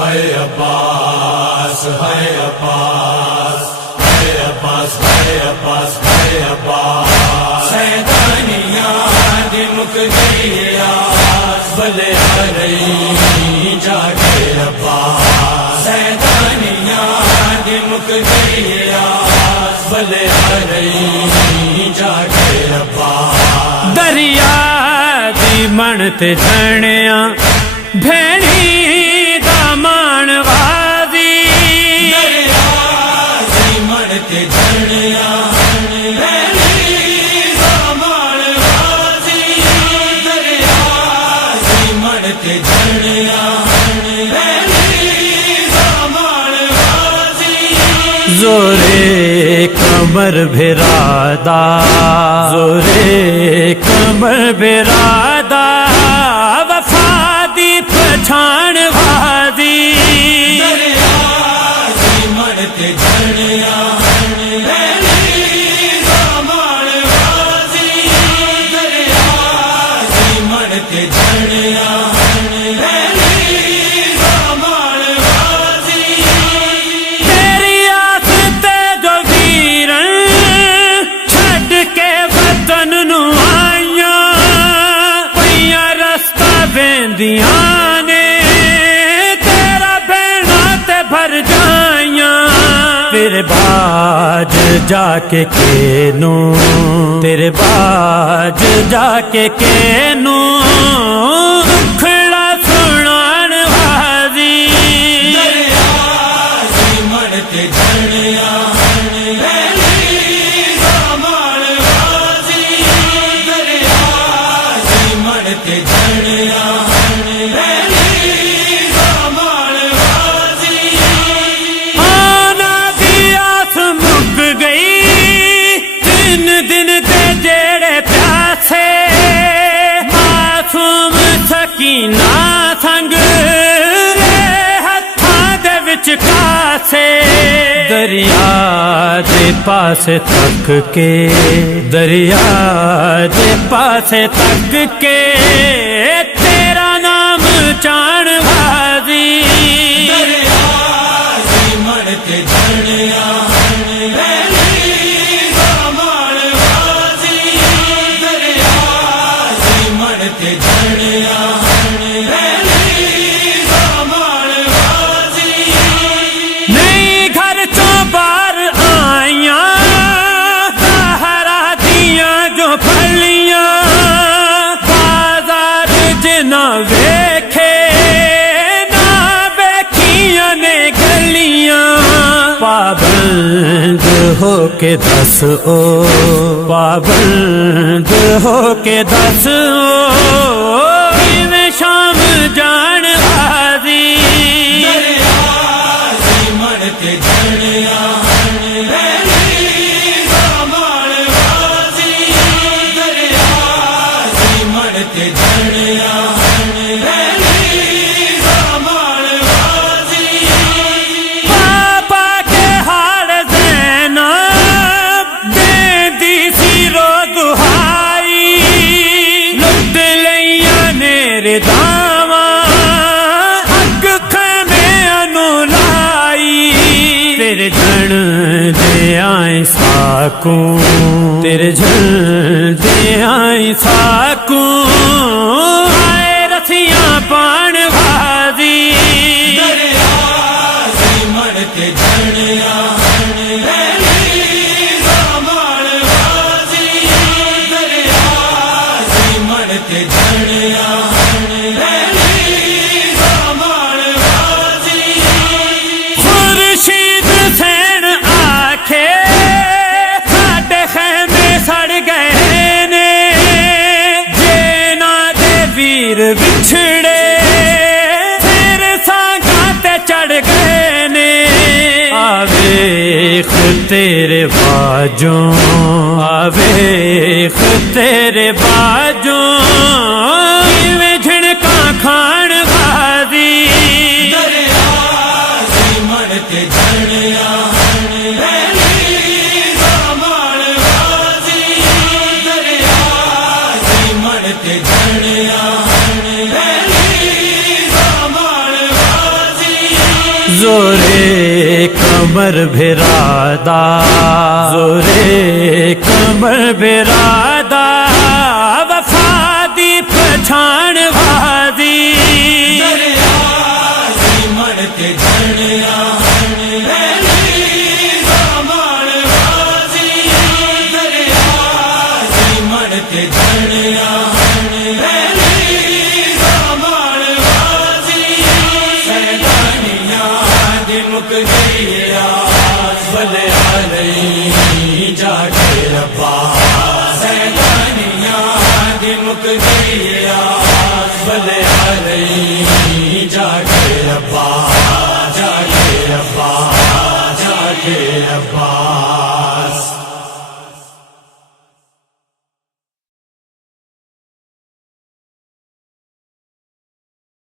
ہے عباس ہے عباس ہے عباس ہے عباس ہے عباس سیدانیاں دی مک گئی آس بلے ہرئی جا کے عباس سیدانیاں دی مک گئی آس بلے ہرئی جا کے عباس دریا دی منتے جھڑیاں بھیڑی دا مان وادی دریا دی منتے جھڑیاں بھیڑی دا مان وادی دریا دی منتے جھڑیاں بھیڑی دا مان وادی زورے کمر بھرادا زورے کمر بھرادا وفا دی پہچان وادی دریا دی منتے جھڑیاں بھیڑی دا مان وادی دریا دی منتے جھڑیاں بھیڑی دا مان وادی تیری آس تے جو ویرن چھڈ کے وطن نو آئیاں پئیاں رستہ ویندیاں نے تیرا بہنا تے بھر جائیاں تیرے باج جا کے کینو تیرے باج جا کے کینو کھڑا سنان وادی دریا دی منتے جھڑیاں بھیڑی دا مان وادی دریا دی منتے جھڑیاں بھیڑی دا مان وادی آنا دی آس مک گئی تین دن تے جیڑے پیاسے معصوم سکینہ سنگ ہتھاں دے وچ کاسے دریا دے پاسے تک کے دریا دے پاسے تک کے تیرا نام چان وادی دریا دی منتے جھڑیاں بھیڑی دا مان وادی دریا دی منتے جھڑیاں بھیڑی دا مان وادی نئی گھر چوں باہر آئیاں سہارا دیاں جو پھلیاں بازار جنا ویکھے نہ ویکھیاں نے گلیاں پابند ہو کے دس او پابند ہو کے دس او میں شام جان وادی دریا دی منتے جھڑیاں بھیڑی دا مان وادی دریا دی منتے جھڑیاں بھیڑی دا مان وادی پاپا کے ہار زینب دیندی سی رو دہائی لٹ لیاں نے رداواں حق خیمے انو لائی تیرے جھن دے آئیں ساکوں تیرے جھن دے آئیں ساکوں آئے رسیاں پان وادی دریا دی منتے جھڑیاں بھیڑی دا مان وادی دریا دی منتے جھڑیاں بھیڑی دا مان وادی خورشید سین آکھے ساڈے خیمے سڑ گئے نے جینا دے ویر بچھڑے پھر سانگاں تے چڑھ گئے نے آویخ تیرے باجوں آویخ تیرے باجوں میں جھڑکاں کھان وادی دریا دی منتے جھڑیاں بھیڑی دا مان وادی دریا دی منتے جھڑیاں بھیڑی دا مان وادی زورے کمر بھرادا زورے کمر بھرادا